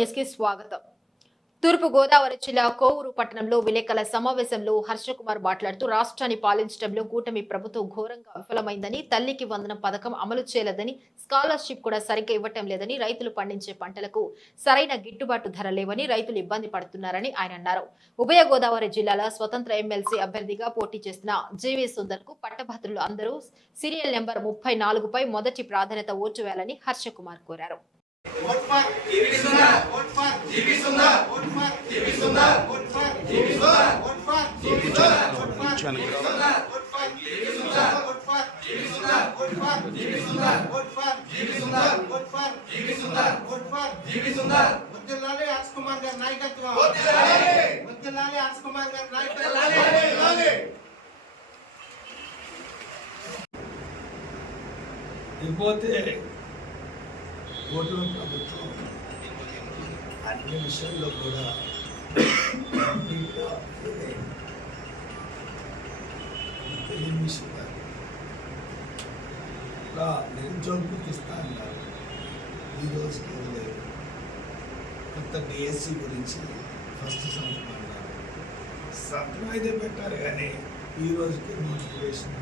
న్యూస్కి స్వాగతం. తూర్పు గోదావరి జిల్లా కోవూరు పట్టణంలో విలేకరుల సమావేశంలో హర్షకుమార్ మాట్లాడుతూ రాష్ట్రాన్ని పాలించడంలో కూటమి ప్రభుత్వం ఘోరంగా విఫలమైందని తల్లికి వందనం పథకం అమలు చేయలేదని స్కాలర్షిప్ కూడా సరిగ్గా ఇవ్వటం లేదని రైతులు పండించే పంటలకు సరైన గిట్టుబాటు ధర లేవని రైతులు ఇబ్బంది పడుతున్నారని ఆయన అన్నారు. ఉభయ గోదావరి జిల్లాల స్వతంత్ర ఎమ్మెల్సీ అభ్యర్థిగా పోటీ చేసిన జీవీ సుందర్కు పట్టభద్రులు అందరూ సీరియల్ నెంబర్ ముప్పై నాలుగుపై మొదటి ప్రాధాన్యత ఓటు వేయాలని హర్షకుమార్ కోరారు. वोट पर टीवी सुना वोट पर टीवी सुना वोट पर टीवी सुना वोट पर टीवी सुना वोट पर टीवी सुना वोट पर टीवी सुना वोट पर टीवी सुना वोट पर टीवी सुना वोट पर टीवी सुना वोट पर टीवी सुना वोट पर टीवी सुना वोट पर टीवी सुना వద్దలాలే ఆర్స్ కుమార్ గారి నాయకత్వం వద్దలాలే వద్దలాలే ఆర్స్ కుమార్ గారి నాయకత్వం వద్దలాలే ఇకపోతే కూటమి ప్రభుత్వం అన్ని విషయంలో కూడా ఇలా చూపిస్తా అన్నారు. ఈరోజు లేదు. కొత్త డిఎస్సి గురించి ఫస్ట్ సంవత్సరం అన్నారు. సంతం అయితే పెట్టారు కానీ ఈ రోజుకి నోటిఫికేషన్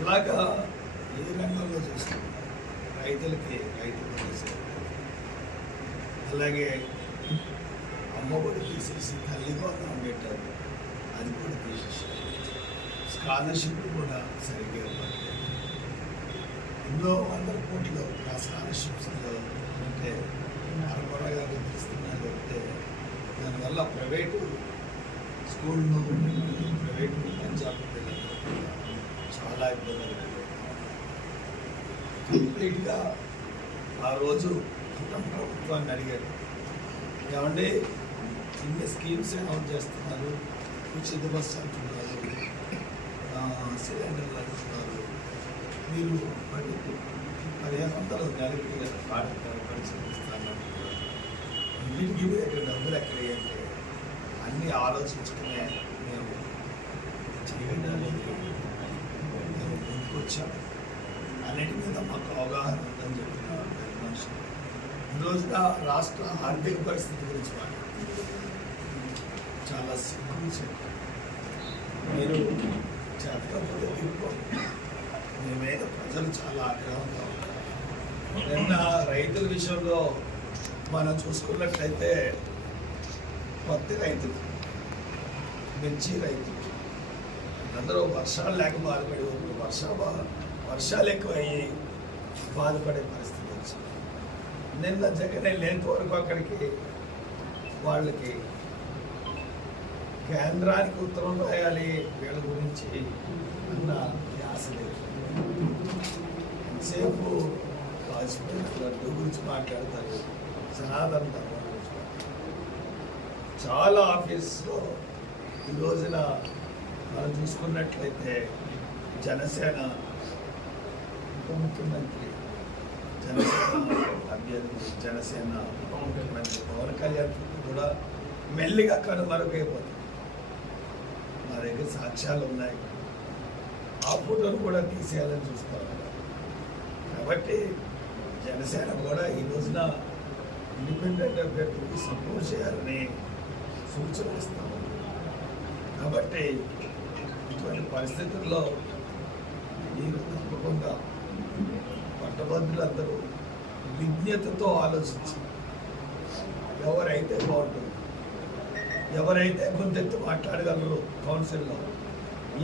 ఇలాగా ఏ రంగంలో చూస్తున్నారు? రైతులకి రైతు భరోసా. అలాగే అమ్మఒడి తీసేసి తల్లి కోసం పెట్టారు. అది కూడా తీసేసారు స్కాలర్షిప్ కూడా సరిగ్గా ఇవ్వట్లేదు ఎన్నో వందల కోట్లు ఆ స్కాలర్షిప్స్లో అంటే అరకొరగా ఇస్తున్నారు చెప్తే దానివల్ల ప్రైవేటు స్కూల్లో ప్రైవేటు పంజాబ్ పిల్లలు చాలా ఇబ్బందులు కంప్లీట్గా ఆ రోజు ప్రభుత్వాన్ని అడిగారు. ఏమండి ఇన్ని స్కీమ్స్ అనౌన్స్ చేస్తున్నారు ఉచిత బస్సు అంటున్నారు సిలిండర్లు అంటున్నారు మీరు మరి పదిహేను వందలు నెలకి పరిశీలిస్తాను అన్నిటికీ ఇక్కడ డబ్బులు ఎక్కడ అంటే అన్నీ ఆలోచించుకునే మేము చేయడానికి మేము ముందుకొచ్చాం అన్నిటి మీద మాకు అవగాహన ఉందని చెప్పిన పెద్ద మనుషులు ఈ రాష్ట్ర ఆర్థిక పరిస్థితి గురించి చాలా సిగ్గు మీరు చేతకపోతే తిప్పుకోండి మీ మీద ప్రజలు చాలా ఆగ్రహంగా ఉన్నారు. నిన్న రైతుల విషయంలో మనం చూసుకున్నట్లయితే పత్తి రైతులు మిర్చి రైతులు. అందరూ వర్షాలు లేక బాధపడి వర్షాలు వర్ష వర్షాలు ఎక్కువయ్యి బాధపడే పరిస్థితి వచ్చింది. నిన్న జగన్ లేని వరకు అక్కడికి వాళ్ళకి కేంద్రానికి ఉత్తరం రాయాలి వీళ్ళ గురించి అన్న ధ్యాస లేదు. ఎంతసేపు వాజ్పేయి లడ్డు గురించి మాట్లాడతారు? సనాతన ధర్మం గురించి చాలా ఆఫీస్లో ఈ రోజున మనం చూసుకున్నట్లయితే జనసేన ఉప ముఖ్యమంత్రి జనసేన అభ్యర్థి జనసేన ఉప ముఖ్యమంత్రి పవన్ కళ్యాణ్ కూడా మెల్లిగా కనుమరుగైపోతుంది మా దగ్గర సాక్ష్యాలు ఉన్నాయి. ఆ ఫోటోను కూడా తీసేయాలని చూసుకోవాలి కాబట్టి జనసేన కూడా ఈ రోజున ఇండిపెండెంట్ అభ్యర్థులకు సపోర్ట్ చేయాలని సూచన ఇస్తాము కాబట్టి ఇటువంటి పరిస్థితుల్లో మీరు తప్పకుండా పట్టభద్రులందరూ విజ్ఞతతో ఆలోచించి ఎవరైతే బాగుంటుంది ఎవరైతే గొంతెత్తి మాట్లాడగలరు కౌన్సిల్లో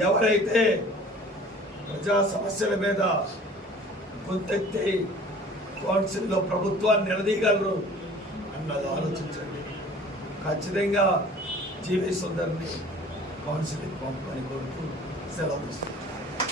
ఎవరైతే ప్రజా సమస్యల మీద గొంతెత్తి కౌన్సిల్లో ప్రభుత్వాన్ని నిలదీయగలరు అన్నది ఆలోచించండి. ఖచ్చితంగా జీవి సుందర్ని కౌన్సిలింగ్ పంపని కోరుతూ సెలవు